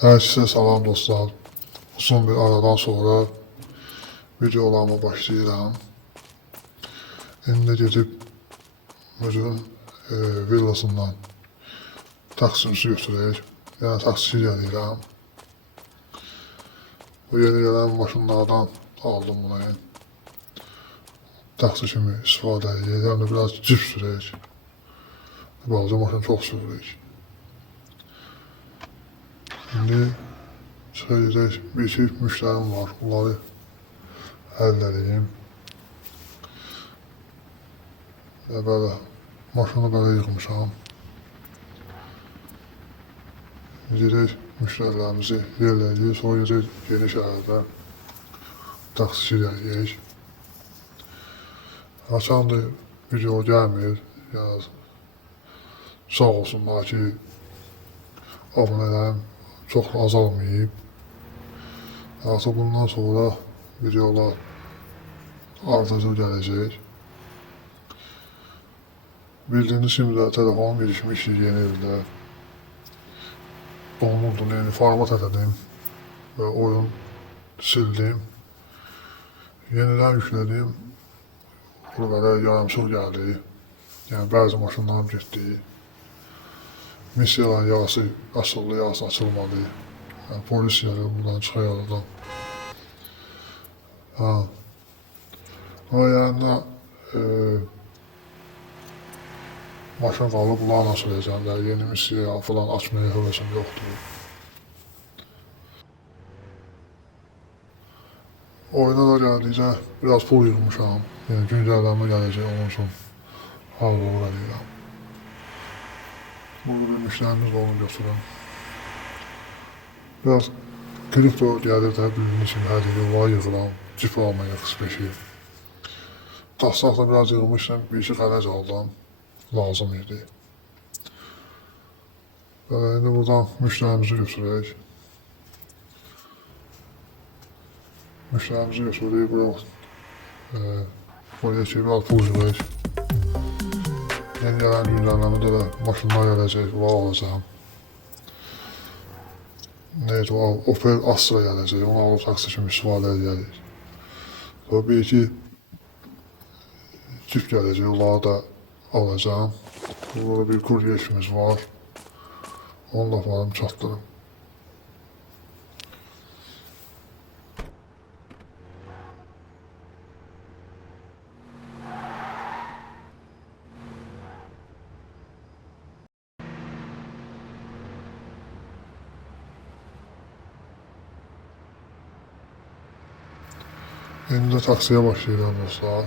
Herkese salam dostlar. Uzun bir aradan sonra videolarıma başlayıram. İndi gedib özün villasından taksimizi götürək. Yəni taksi gəlirəm. Bu yeni gələn maşınlardan aldım bunu. Taksi kimi istifadə edir. Həm də biraz cip sürək. Balaca maşın çox sürürük. Şimdi çıxacaq bir iki müştərim var. Bunları həll edeyim. Və belə maşını belə yığmışam. Gedək müştərilərimizi yerləyəcək. Sonra gedək yeni şəhərdə taksi gələyək. Haçandır video gəlmir. Yəni sağ olsunlar ki abunələrim çox azalmayıb. Artıq bundan sonra videolar ardıcıl gələcək. Bildiyiniz kimi də telefonum ilişmiş yeni ildə. Donuldu, yeni format elədim və oyun sildim. Yenidən yüklədim. Burada yarımçıq gəldi. Yəni bəzi maşınlarım getdi. Missiyaların yarısı açıldı, yarısı açılmadı. Yəni polis gəlir, buradan çıxayardım. O yəni maşın qalıb, bunlarla sürəcəklər. Yeni missiya falan açmaya həvəsim yoxdur. Oyuna da gəldikcə biraz pul yığmışam. Yəni güncəllənmə gələcək, onun üçün hal-ol edirəm. Burada bir müştərimiz var, onu götürürəm. Biraz kripto gəlir də, bildiyiniz kimi hər yeri var yığıram. Cip almaya X5-i. Taslaqda biraz yığmışdım, bir iki xərəc aldım. Lazım idi. Belə indi buradan müştərimizi götürək. Müştərimizi götürək, buraya ki, biraz pul yığək. Yeni gələn güncəlləmədə də maşınlar gələcək, var alacağım. Neydi o, Opel Astra gələcək, onu alıb taksi kimi istifadə edəcək. Sonra bir iki cip gələcək, onları da alacağım. Burada bir kurye işimiz var. Onu da varım çatdırım. İndi də taksiyə başlayacağım dostlar.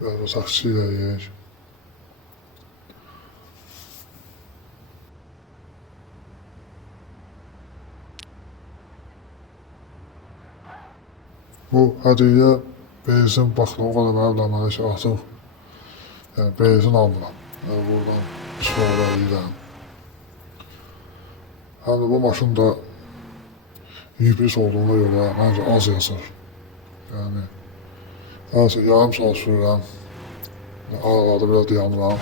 Biraz da taksi eləyək. Bu hədiyyə benzin baxdı, o qədər mənə deməli ki, artıq benzin almıram. Buradan istifadə edirəm. Həm də bu maşın da hibris olduğuna görə məncə az yazır. Yəni, yarım saat sürürəm. Aralarda biraz dayanıram.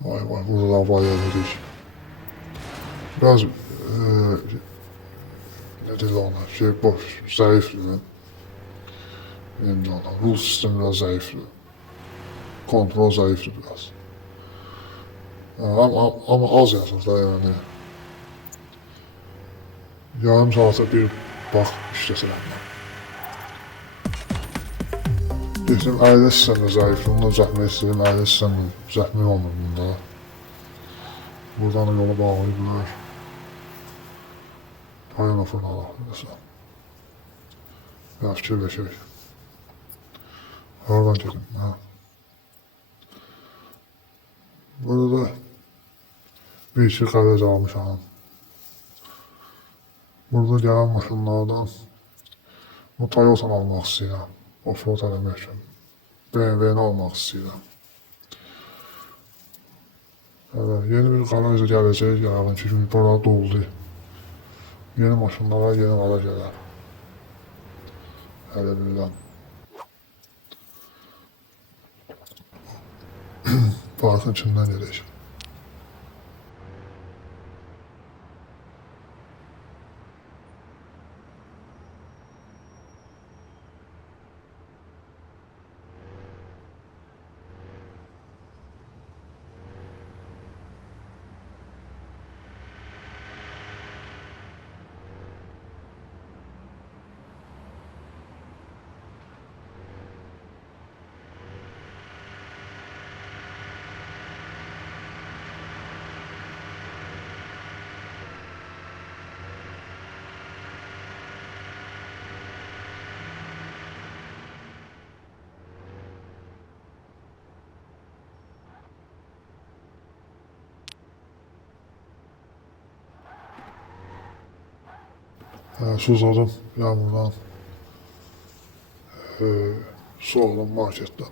Vay, burada da var edirik. Biraz, ne deyirlər ona, boş, zəifdir. Rul sistemi biraz zəifdir. Kontrol zəifdir biraz. Amma az yazır da yəni. Yarım saata bir bax işləsirəm mən. Getdim, əylə sistemi zəifdir, onu da düzəltmək istəyirəm, əylə sistemi düzəltmək olmur bunda. Buradan da yolu bağlayıblar. Payına fırına baxırsa. Biraz fikirləşək. Haradan gedim, hə. Burada da bir iki xərəc almışam. Burada gələn maşınlardan bu Toyota'nı almaq istəyirəm. Offroad eləmək üçün. BMW-ni almaq istəyirəm. Yeni bir qaraj gələcək, yarın ki gün bura doldu. Yeni maşınlara yeni qaraj gələr. Hələ bilirəm. Parkın içindən gedək. Suzadım yağmurdan. Su aldım marketten.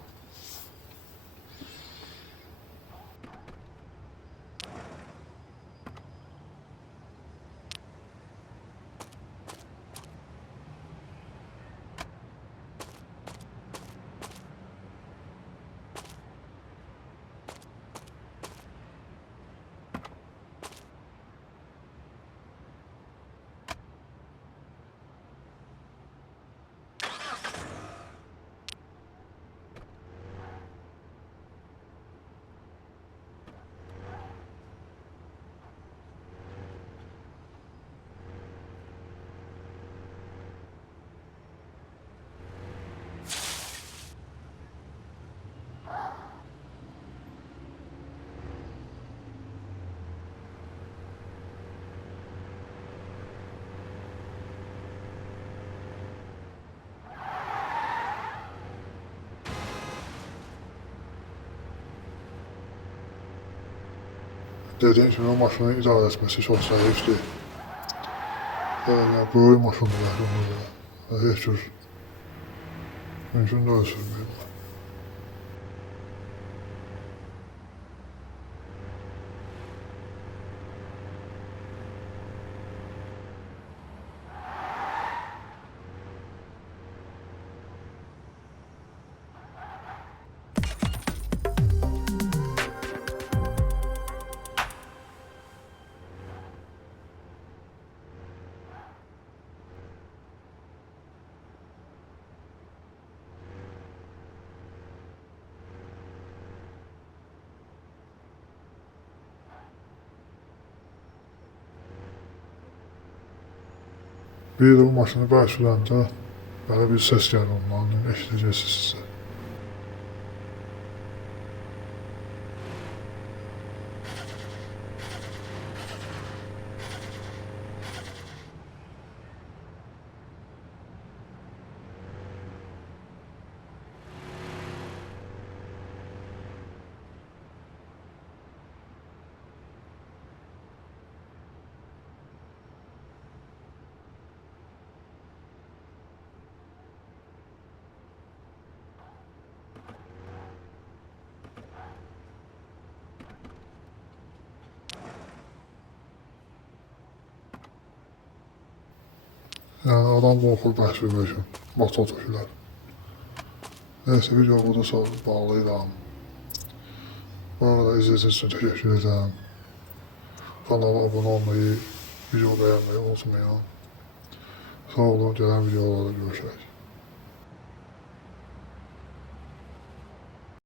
Dediğim gibi maşını idare etmesi çok zayıftı. Yani böyle maşındı yaşamda. Hiç cür mümkün değil sürmüyor. Bir de bu maşını ben sürəndə böyle bir ses geldi ondan, eşitəcəksiniz sizə. Yani adam qorxur bəhs vermək üçün, motor tökülər. Neyse video burada bağlayıram. Bu arada izlediğiniz için teşekkür ederim. Kanala abone olmayı, video beğenmeyi unutmayın. Sağ olun, gelen videolarda görüşürüz.